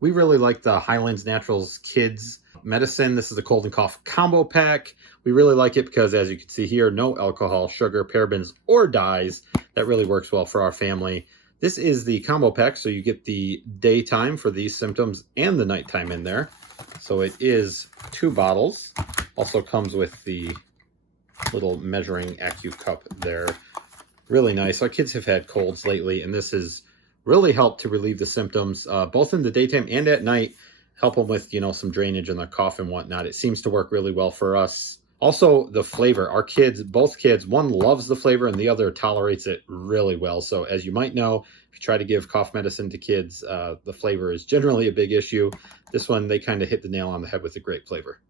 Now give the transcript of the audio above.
We really like the Hyland's Naturals Kids Medicine. This is a cold and cough combo pack. We really like it because, as you can see here, no alcohol, sugar, parabens, or dyes. That really works well for our family. This is the combo pack, so you get the daytime for these symptoms and the nighttime in there. So it is 2 bottles. Also comes with the little measuring Acu cup there. Really nice. Our kids have had colds lately, and this has really helped to relieve the symptoms, both in the daytime and at night. Help them with, some drainage and the cough and whatnot. It seems to work really well for us. Also, the flavor. Our kids, both kids, one loves the flavor and the other tolerates it really well. So as you might know, if you try to give cough medicine to kids, the flavor is generally a big issue. This one, they kind of hit the nail on the head with the grape flavor.